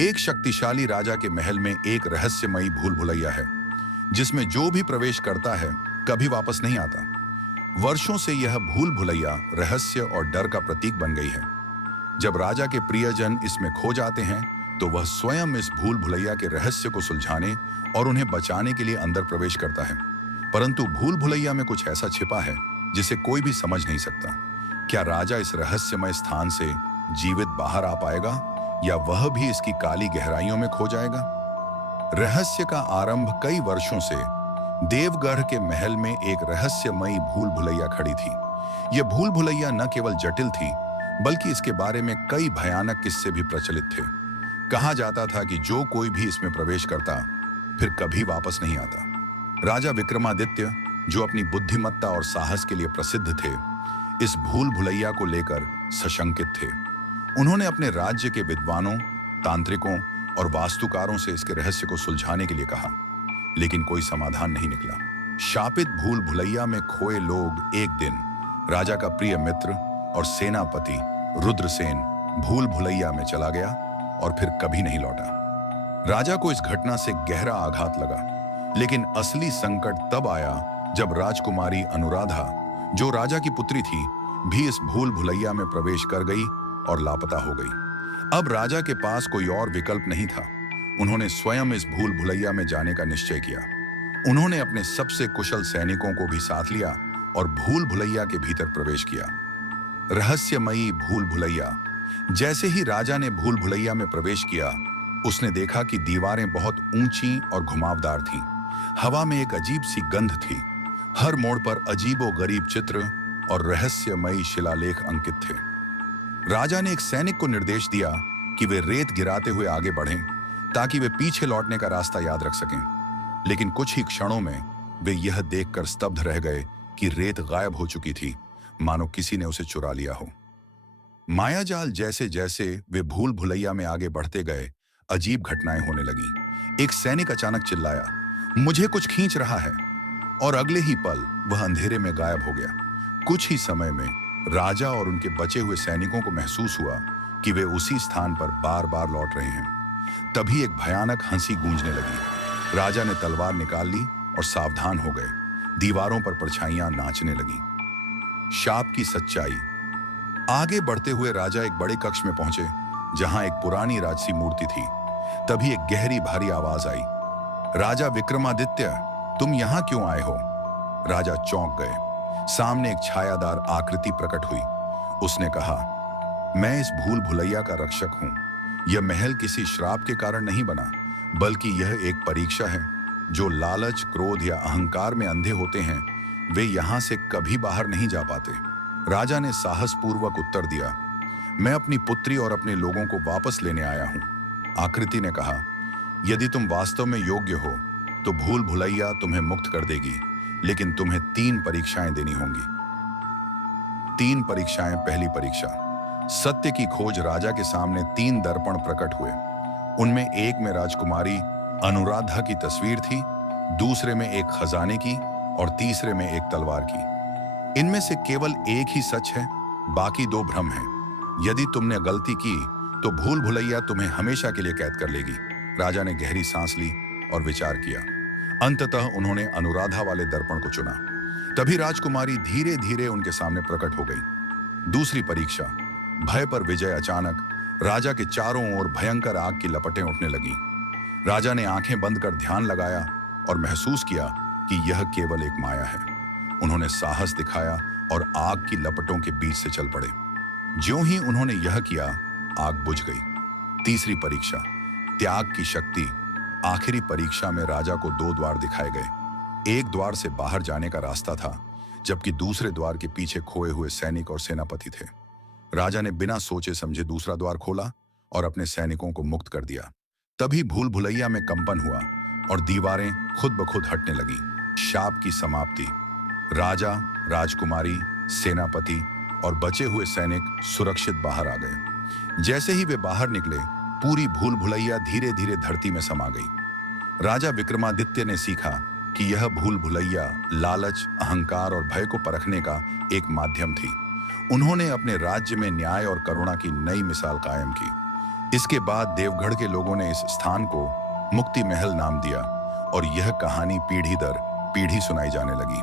एक शक्तिशाली राजा के महल में एक रहस्यमयी भूल भुलैया है जिसमें जो भी प्रवेश करता है कभी वापस नहीं आता। वर्षों से यह भूल भुलैया रहस्य और डर का प्रतीक बन गई है। जब राजा के प्रियजन इसमें खो जाते हैं तो वह स्वयं इस भूल भुलैया के रहस्य को सुलझाने और उन्हें बचाने के लिए अंदर प्रवेश करता है। परंतु भूल भुलैया में कुछ ऐसा छिपा है जिसे कोई भी समझ नहीं सकता। क्या राजा इस रहस्यमय स्थान से जीवित बाहर आ पाएगा या वह भी इसकी काली गहराइयों में खो जाएगा? रहस्य का आरंभ कई वर्षों से देवगढ़ के महल में एक रहस्यमयी भूल भुलैया खड़ी थी। यह भूल भुलैया न केवल जटिल थी बल्कि इसके बारे में कई भयानक किस्से भी प्रचलित थे। कहा जाता था कि जो कोई भी इसमें प्रवेश करता फिर कभी वापस नहीं आता। राजा विक्रमादित्य, जो अपनी बुद्धिमत्ता और साहस के लिए प्रसिद्ध थे, इस भूल भुलैया को लेकर सशंकित थे। उन्होंने अपने राज्य के विद्वानों, तांत्रिकों और वास्तुकारों से इसके रहस्य को सुलझाने के लिए कहा, लेकिन कोई समाधान नहीं निकला। शापित भूल भुलैया में खोए लोग एक दिन राजा का प्रिय मित्र और सेनापति रुद्रसेन भूल भुलैया में चला गया और फिर कभी नहीं लौटा। राजा को इस घटना से गहरा आघात लगा, लेकिन असली संकट तब आया जब राजकुमारी अनुराधा, जो राजा की पुत्री थी, भी इस भूल भुलैया में प्रवेश कर गई और लापता हो गई। अब राजा के पास कोई और विकल्प नहीं था। उन्होंने स्वयं इस भूल भुलैया में जाने का निश्चय किया। उन्होंने अपने सबसे कुशल सैनिकों को भी साथ लिया और भूल भुलैया के भीतर प्रवेश किया। रहस्यमयी भूल भुलैया। जैसे ही राजा ने भूल भुलैया में प्रवेश किया, उसने देखा कि दीवारें बहुत ऊंची और घुमावदार थीं। हवा में एक अजीब सी गंध थी। हर मोड़ पर अजीबो-गरीब चित्र और रहस्यमयी शिलालेख अंकित थे। राजा ने एक सैनिक को निर्देश दिया कि वे रेत गिराते हुए आगे बढ़ें ताकि वे पीछे लौटने का रास्ता याद रख सकें। लेकिन कुछ ही क्षणों में वे यह देखकर स्तब्ध रह गए कि रेत गायब हो चुकी थी, मानो किसी ने उसे चुरा लिया हो। मायाजाल जैसे जैसे वे भूल भुलैया में आगे बढ़ते गए, अजीब घटनाएं होने लगीं। एक सैनिक अचानक चिल्लाया, मुझे कुछ खींच रहा है, और अगले ही पल वह अंधेरे में गायब हो गया। कुछ ही समय में राजा और उनके बचे हुए सैनिकों को महसूस हुआ कि वे उसी स्थान पर बार बार लौट रहे हैं। तभी एक भयानक हंसी गूंजने लगी। राजा ने तलवार निकाल ली और सावधान हो गए। दीवारों पर परछाइयां नाचने लगी। शाप की सच्चाई। आगे बढ़ते हुए राजा एक बड़े कक्ष में पहुंचे जहां एक पुरानी राजसी मूर्ति थी। तभी एक गहरी भारी आवाज आई, राजा विक्रमादित्य, तुम यहां क्यों आए हो? राजा चौंक गए। सामने एक छायादार आकृति प्रकट हुई। उसने कहा, मैं इस भूल भुलैया का रक्षक हूं। यह महल किसी श्राप के कारण नहीं बना, बल्कि यह एक परीक्षा है। जो लालच, क्रोध या अहंकार में अंधे होते हैं, वे यहां से कभी बाहर नहीं जा पाते। राजा ने साहसपूर्वक उत्तर दिया, मैं अपनी पुत्री और अपने लोगों को वापस लेने आया हूं। आकृति ने कहा, यदि तुम वास्तव में योग्य हो तो भूल भुलैया तुम्हें मुक्त कर देगी, लेकिन तुम्हें 3 परीक्षाएं देनी होंगी। 3 परीक्षाएं। पहली परीक्षा, सत्य की खोज। राजा के सामने 3 दर्पण प्रकट हुए। उनमें एक में राजकुमारी अनुराधा की तस्वीर थी, दूसरे में एक खजाने की और तीसरे में एक तलवार की। इनमें से केवल एक ही सच है, बाकी 2 भ्रम हैं। यदि तुमने गलती की तो भूल भुलैया तुम्हें हमेशा के लिए कैद कर लेगी। राजा ने गहरी सांस ली और विचार किया। अंततः उन्होंने अनुराधा वाले दर्पण को चुना। तभी राजकुमारी धीरे धीरे उनके सामने प्रकट हो गई। दूसरी परीक्षा, भय पर विजय। अचानक राजा के चारों ओर भयंकर आग की लपटें उठने लगीं। राजा ने आंखें बंद कर ध्यान लगाया और महसूस किया कि यह केवल एक माया है। उन्होंने साहस दिखाया और आग की लपटों के बीच से चल पड़े। ज्यों ही उन्होंने यह किया, आग बुझ गई। तीसरी परीक्षा, त्याग की शक्ति। आखिरी परीक्षा में राजा को 2 द्वार दिखाए गए। एक द्वार से बाहर जाने का रास्ता था, जबकि दूसरे द्वार के पीछे खोए हुए सैनिक और सेनापति थे। राजा ने बिना सोचे समझे दूसरा द्वार खोला और अपने सैनिकों को मुक्त कर दिया। तभी भूल भुलैया में कंपन हुआ और दीवारें खुद ब खुद हटने लगी। शाप की समाप्ति। राजा, राजकुमारी, सेनापति और बचे हुए सैनिक सुरक्षित बाहर आ गए। जैसे ही वे बाहर निकले, पूरी भूल भुलैया धीरे धीरे धरती में समा गई। राजा विक्रमादित्य ने सीखा कि यह भूल भुलैया लालच, अहंकार और भय को परखने का एक माध्यम थी। उन्होंने अपने राज्य में न्याय और करुणा की नई मिसाल कायम की। इसके बाद देवगढ़ के लोगों ने इस स्थान को मुक्ति महल नाम दिया और यह कहानी पीढ़ी दर पीढ़ी सुनाई जाने लगी।